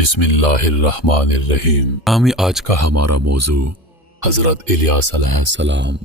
بسم اللہ الرحمن الرحیم۔ آج کا ہمارا موضوع حضرت الیاس علیہ السلام۔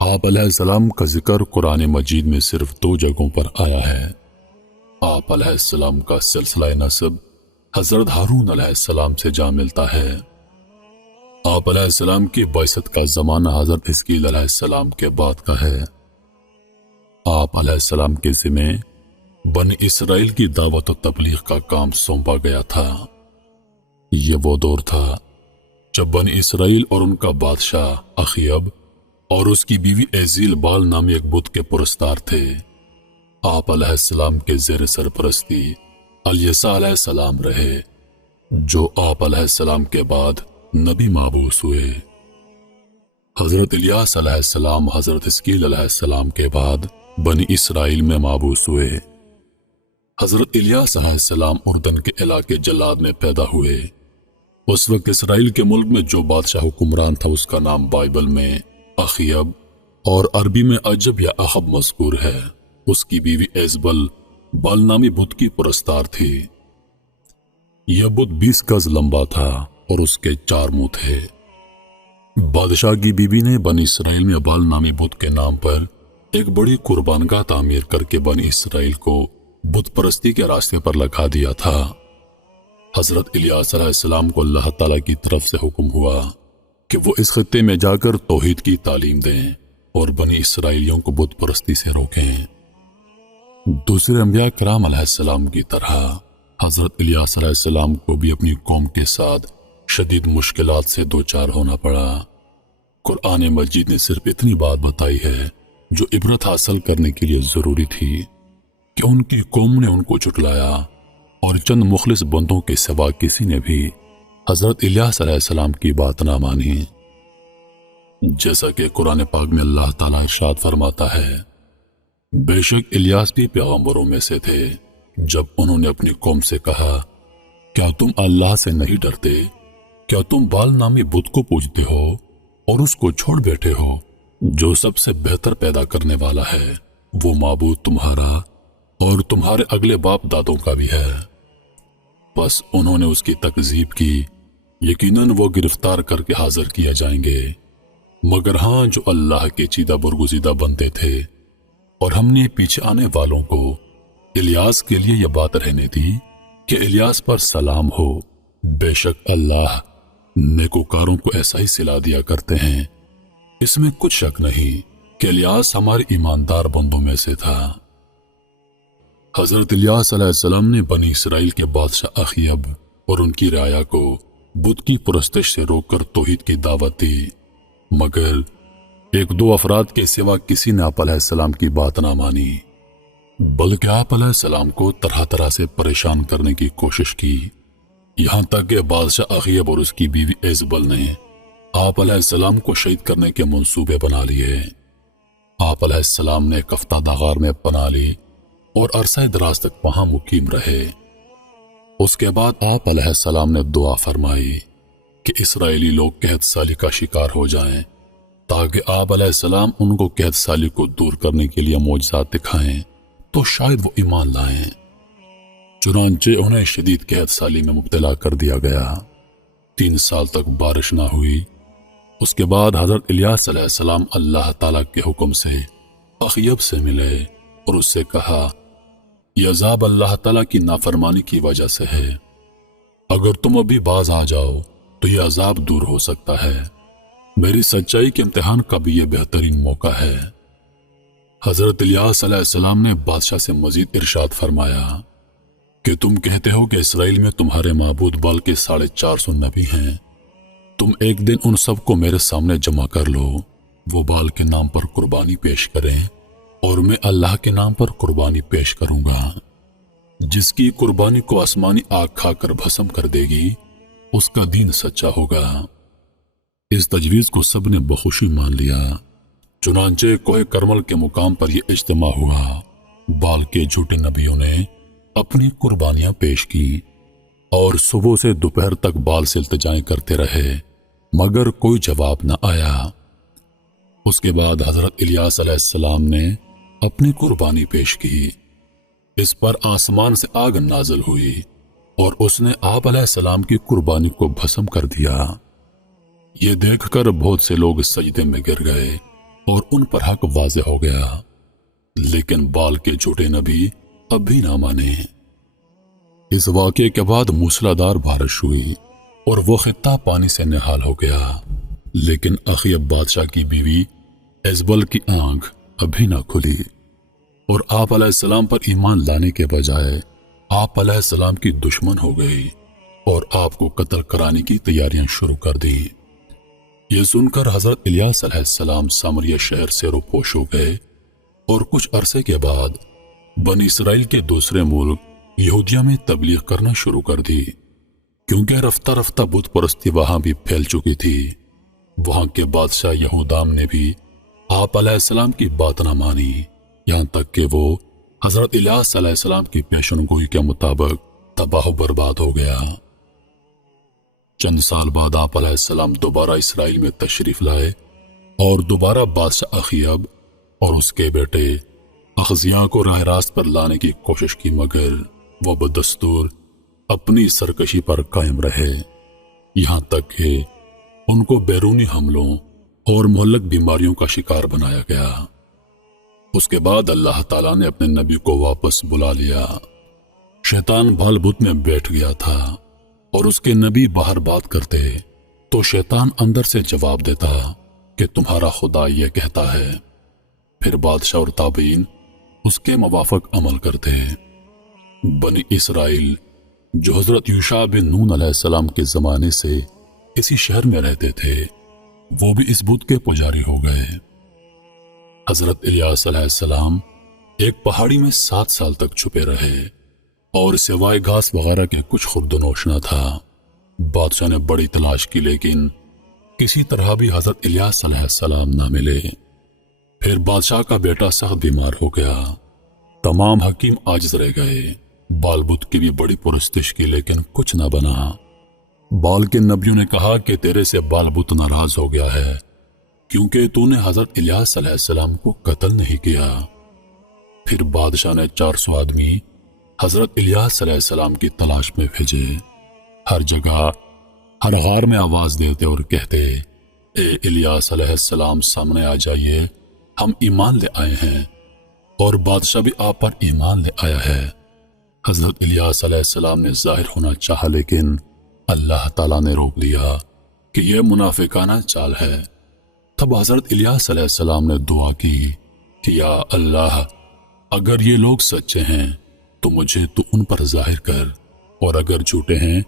آپ علیہ السلام کا ذکر قرآن مجید میں صرف 2 جگہوں پر آیا ہے۔ آپ علیہ السلام کا سلسلہ نسب حضرت ہارون علیہ السلام سے جا ملتا ہے۔ آپ علیہ السلام کی بعثت کا زمانہ حضرت حزقیل علیہ السلام کے بعد کا ہے۔ آپ علیہ السلام کے ذمہ بنی اسرائیل کی دعوت و تبلیغ کا کام سونپا گیا تھا۔ یہ وہ دور تھا جب بنی اسرائیل اور ان کا بادشاہ اخیب اور اس کی بیوی ایزیل بال نامی ایک بت کے پرستار تھے۔ آپ علیہ السلام کے زیر سرپرستی الیسع علیہ السلام رہے، جو آپ علیہ السلام کے بعد نبی مبعوث ہوئے۔ حضرت الیاس علیہ السلام حضرت حزقیل علیہ السلام کے بعد بنی اسرائیل میں مبعوث ہوئے۔ حضرت الیاس علیہ السلام اردن کے علاقے جلاد میں پیدا ہوئے۔ اس وقت اسرائیل کے ملک میں جو بادشاہ حکمران تھا اس کا نام بائبل میں اخیب اور عربی میں عجب یا اخب مذکور ہے۔ اس کی بیوی ایزبل بال نامی بت کی پرستار تھی۔ یہ بت 20 گز لمبا تھا اور اس کے 4 منہ تھے۔ بادشاہ کی بیوی نے بنی اسرائیل میں بال نامی بت کے نام پر ایک بڑی قربانگاہ تعمیر کر کے بنی اسرائیل کو بت پرستی کے راستے پر لگا دیا تھا۔ حضرت الیاس علیہ السلام کو اللہ تعالیٰ کی طرف سے حکم ہوا کہ وہ اس خطے میں جا کر توحید کی تعلیم دیں اور بنی اسرائیلیوں کو بت پرستی سے روکیں۔ دوسرے انبیاء کرام علیہ السلام کی طرح حضرت الیاس علیہ السلام کو بھی اپنی قوم کے ساتھ شدید مشکلات سے دوچار ہونا پڑا۔ قرآن مجید نے صرف اتنی بات بتائی ہے جو عبرت حاصل کرنے کے لیے ضروری تھی کہ ان کی قوم نے ان کو جھٹلایا اور چند مخلص بندوں کے سوا کسی نے بھی حضرت الیاس علیہ السلام کی بات نہ مانی۔ جیسا کہ قرآن پاک میں اللہ تعالیٰ ارشاد فرماتا ہے، بے شک الیاس بھی پیغمبروں میں سے تھے۔ جب انہوں نے اپنی قوم سے کہا، کیا تم اللہ سے نہیں ڈرتے؟ کیا تم بال نامی بت کو پوجتے ہو اور اس کو چھوڑ بیٹھے ہو جو سب سے بہتر پیدا کرنے والا ہے؟ وہ معبود تمہارا اور تمہارے اگلے باپ دادوں کا بھی ہے۔ بس انہوں نے اس کی تکذیب کی۔ یقیناً وہ گرفتار کر کے حاضر کیا جائیں گے، مگر ہاں جو اللہ کے چیدہ برگزیدہ بنتے تھے، اور ہم نے پیچھے آنے والوں کو الیاس کے لیے یہ بات رہنے دی کہ الیاس پر سلام ہو۔ بے شک اللہ نیکوکاروں کو ایسا ہی صلہ دیا کرتے ہیں۔ اس میں کچھ شک نہیں کہ الیاس ہمارے ایماندار بندوں میں سے تھا۔ حضرت الیاس علیہ السلام نے بنی اسرائیل کے بادشاہ اخیب اور ان کی رعایا کو بت کی پرستش سے روک کر توحید کی دعوت دی، مگر 1-2 افراد کے سوا کسی نے آپ علیہ السلام کی بات نہ مانی، بلکہ آپ علیہ السلام کو طرح طرح سے پریشان کرنے کی کوشش کی۔ یہاں تک کہ بادشاہ اخیب اور اس کی بیوی ایزبل نے آپ علیہ السلام کو شہید کرنے کے منصوبے بنا لیے۔ آپ علیہ السلام نے کفتہ غار میں پناہ لی اور عرصہ دراز تک وہاں مقیم رہے۔ اس کے بعد آپ علیہ السلام نے دعا فرمائی کہ اسرائیلی لوگ قحط سالی کا شکار ہو جائیں، تاکہ آپ علیہ السلام ان کو قحط سالی کو دور کرنے کے لیے معجزات دکھائیں تو شاید وہ ایمان لائیں۔ چنانچہ انہیں شدید قحط سالی میں مبتلا کر دیا گیا۔ 3 سال تک بارش نہ ہوئی۔ اس کے بعد حضرت الیاس علیہ السلام اللہ تعالیٰ کے حکم سے اخیب سے ملے اور اس سے کہا، یہ عذاب اللہ تعالیٰ کی نافرمانی کی وجہ سے ہے۔ اگر تم ابھی باز آ جاؤ تو یہ عذاب دور ہو سکتا ہے۔ میری سچائی کے امتحان کا بھی یہ بہترین موقع ہے۔ حضرت الیاس علیہ السلام نے بادشاہ سے مزید ارشاد فرمایا کہ تم کہتے ہو کہ اسرائیل میں تمہارے معبود بال کے 450 نبی ہیں۔ تم ایک دن ان سب کو میرے سامنے جمع کر لو، وہ بال کے نام پر قربانی پیش کریں اور میں اللہ کے نام پر قربانی پیش کروں گا۔ جس کی قربانی کو آسمانی آگ کھا کر بھسم کر دے گی، اس کا دین سچا ہوگا۔ اس تجویز کو سب نے بخوشی مان لیا۔ چنانچہ کوہ کرمل کے مقام پر یہ اجتماع ہوا۔ بال کے جھوٹے نبیوں نے اپنی قربانیاں پیش کی اور صبح سے دوپہر تک بال سے التجائیں کرتے رہے، مگر کوئی جواب نہ آیا۔ اس کے بعد حضرت الیاس علیہ السلام نے اپنی قربانی پیش کی۔ اس پر آسمان سے آگ نازل ہوئی اور اس نے آپ علیہ السلام کی قربانی کو بھسم کر دیا۔ یہ دیکھ کر بہت سے لوگ سجدے میں گر گئے اور ان پر حق واضح ہو گیا، لیکن بال کے جھوٹے نبی اب بھی نہ مانے۔ اس واقعے کے بعد موسلادھار بارش ہوئی اور وہ خطہ پانی سے نہال ہو گیا، لیکن اخیب بادشاہ کی بیوی ایزبل کی آنکھ ابھی نہ کھلی اور آپ علیہ السلام پر ایمان لانے کے بجائے آپ علیہ السلام کی دشمن ہو گئی اور آپ کو قتل کرانے کی تیاریاں شروع کر دی۔ یہ سن کر حضرت الیاس علیہ السلام سامریہ شہر سے روپوش ہو گئے اور کچھ عرصے کے بعد بنی اسرائیل کے دوسرے ملک یہودیہ میں تبلیغ کرنا شروع کر دی، کیونکہ رفتہ رفتہ بت پرستی وہاں بھی پھیل چکی تھی۔ وہاں کے بادشاہ یہودام نے بھی آپ علیہ السلام کی بات نہ مانی، یہاں تک کہ وہ حضرت الیاس علیہ السلام کی پیشن گوئی کے مطابق تباہ و برباد ہو گیا۔ چند سال بعد آپ علیہ السلام دوبارہ اسرائیل میں تشریف لائے اور دوبارہ بادشاہ اخیب اور اس کے بیٹے اخزیاں کو راہ راست پر لانے کی کوشش کی، مگر وہ بدستور اپنی سرکشی پر قائم رہے، یہاں تک کہ ان کو بیرونی حملوں اور مہلک بیماریوں کا شکار بنایا گیا۔ اس کے بعد اللہ تعالیٰ نے اپنے نبی کو واپس بلا لیا۔ شیطان بال بت میں بیٹھ گیا تھا اور اس کے نبی باہر بات کرتے تو شیطان اندر سے جواب دیتا کہ تمہارا خدا یہ کہتا ہے، پھر بادشاہ اور تابعین اس کے موافق عمل کرتے۔ بنی اسرائیل جو حضرت یوشع بن نون علیہ السلام کے زمانے سے اسی شہر میں رہتے تھے، وہ بھی اس بت کے پجاری ہو گئے۔ حضرت الیاس علیہ السلام ایک پہاڑی میں 7 سال تک چھپے رہے اور سوائے گھاس وغیرہ کے کچھ خورد و نوش نہ تھا۔ بادشاہ نے بڑی تلاش کی، لیکن کسی طرح بھی حضرت الیاس علیہ السلام نہ ملے۔ پھر بادشاہ کا بیٹا سخت بیمار ہو گیا، تمام حکیم عاجز رہ گئے، بال بت کی بھی بڑی پرستش کی لیکن کچھ نہ بنا۔ بال کے نبیوں نے کہا کہ تیرے سے بال بت ناراض ہو گیا ہے، کیونکہ تو نے حضرت الیاس علیہ السلام کو قتل نہیں کیا۔ پھر بادشاہ نے 400 آدمی حضرت الیاس علیہ السلام کی تلاش میں بھیجے، ہر جگہ ہر غار میں آواز دیتے اور کہتے، اے الیاس علیہ السلام سامنے آ جائیے، ہم ایمان لے آئے ہیں، اور بادشاہ بھی آپ پر ایمان لے آیا ہے۔ حضرت الیاس علیہ السلام نے ظاہر ہونا چاہا، لیکن اللہ تعالیٰ نے روک دیا کہ یہ منافقانہ چال ہے۔ تب حضرت الیاس علیہ السلام نے دعا کی کہ یا اللہ، اگر یہ لوگ سچے ہیں تو مجھے تو ان پر ظاہر کر، اور اگر جھوٹے ہیں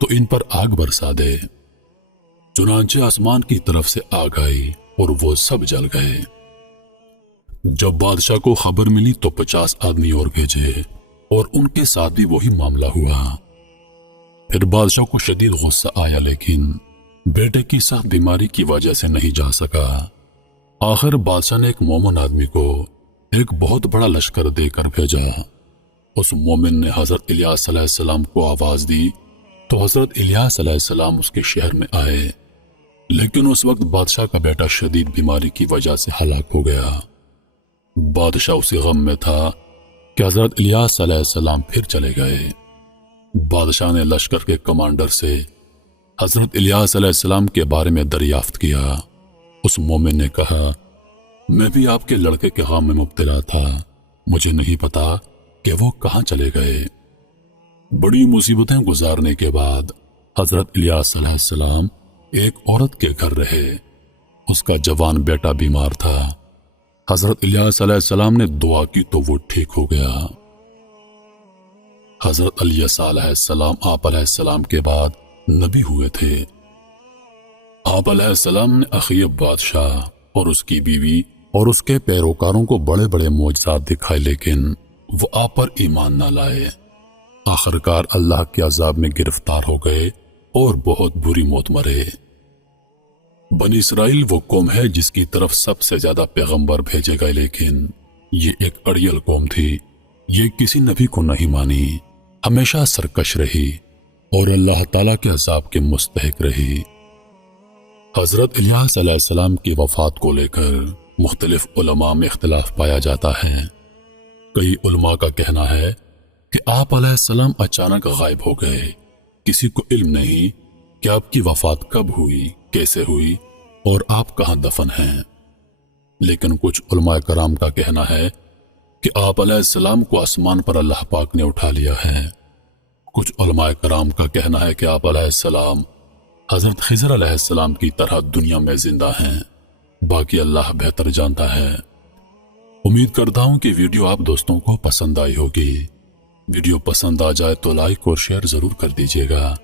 تو ان پر آگ برسا دے۔ چنانچہ آسمان کی طرف سے آگ آئی اور وہ سب جل گئے۔ جب بادشاہ کو خبر ملی تو 50 آدمی اور بھیجے اور ان کے ساتھ بھی وہی معاملہ ہوا۔ پھر بادشاہ کو شدید غصہ آیا، لیکن بیٹے کی سخت بیماری کی وجہ سے نہیں جا سکا۔ آخر بادشاہ نے ایک مومن آدمی کو ایک بہت بڑا لشکر دے کر بھیجا۔ اس مومن نے حضرت الیاس علیہ السلام کو آواز دی تو حضرت الیاس علیہ السلام اس کے شہر میں آئے، لیکن اس وقت بادشاہ کا بیٹا شدید بیماری کی وجہ سے ہلاک ہو گیا۔ بادشاہ اسی غم میں تھا کہ حضرت الیاس علیہ السلام پھر چلے گئے۔ بادشاہ نے لشکر کے کمانڈر سے حضرت الیاس علیہ السلام کے بارے میں دریافت کیا۔ اس مومن نے کہا، میں بھی آپ کے لڑکے کے غم میں مبتلا تھا، مجھے نہیں پتا کہ وہ کہاں چلے گئے۔ بڑی مصیبتیں گزارنے کے بعد حضرت الیاس علیہ السلام ایک عورت کے گھر رہے۔ اس کا جوان بیٹا بیمار تھا۔ حضرت الیاس علیہ السلام نے دعا کی تو وہ ٹھیک ہو گیا۔ حضرت الیاس علیہ السلام آپ علیہ السلام کے بعد نبی ہوئے تھے۔ آپ علیہ السلام نے اخیب بادشاہ اور اس کی بیوی اور اس کے پیروکاروں کو بڑے بڑے معجزات دکھائے، لیکن وہ آپ پر ایمان نہ لائے۔ آخرکار اللہ کے عذاب میں گرفتار ہو گئے اور بہت بری موت مرے۔ بنی اسرائیل وہ قوم ہے جس کی طرف سب سے زیادہ پیغمبر بھیجے گئے، لیکن یہ ایک اڑیل قوم تھی، یہ کسی نبی کو نہیں مانی، ہمیشہ سرکش رہی اور اللہ تعالیٰ کے عذاب کے مستحق رہی۔ حضرت الیاس علیہ السلام کی وفات کو لے کر مختلف علماء میں اختلاف پایا جاتا ہے۔ کئی علماء کا کہنا ہے کہ آپ علیہ السلام اچانک غائب ہو گئے۔ کسی کو علم نہیں کہ آپ کی وفات کب ہوئی، کیسے ہوئی اور آپ کہاں دفن ہیں۔ لیکن کچھ علماء کرام کا کہنا ہے کہ آپ علیہ السلام کو آسمان پر اللہ پاک نے اٹھا لیا ہے۔ کچھ علماء کرام کا کہنا ہے کہ آپ علیہ السلام حضرت خضر علیہ السلام کی طرح دنیا میں زندہ ہیں۔ باقی اللہ بہتر جانتا ہے۔ امید کرتا ہوں کہ ویڈیو آپ دوستوں کو پسند آئی ہوگی۔ ویڈیو پسند آ جائے تو لائک اور شیئر ضرور کر دیجیے گا۔